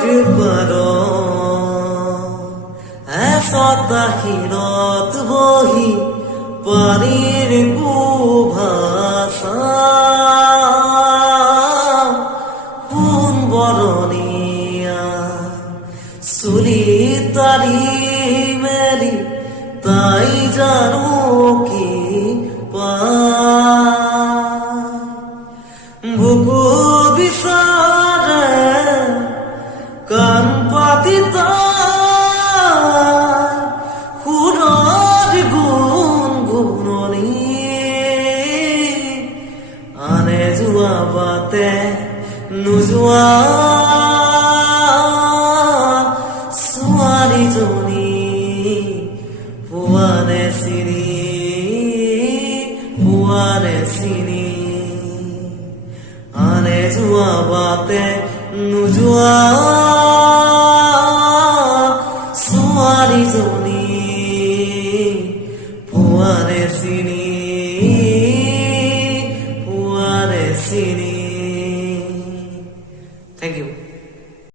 পাৰো এচটা শিৰত বহি পানীৰ কুভাষা সোণ বৰণীয়া চুলি তাৰি মেলি তাই জানো কি পায় বুকু বিচাৰে কাণ পাতি তাই সুৰৰ গুণগুণনি আনে যোৱা বাটে নোযোৱা ছোৱালীজনী পোৱানে চিনি আনে যোৱা বাটে নোযোৱা ছোৱালীজনী পোৱানে চিনি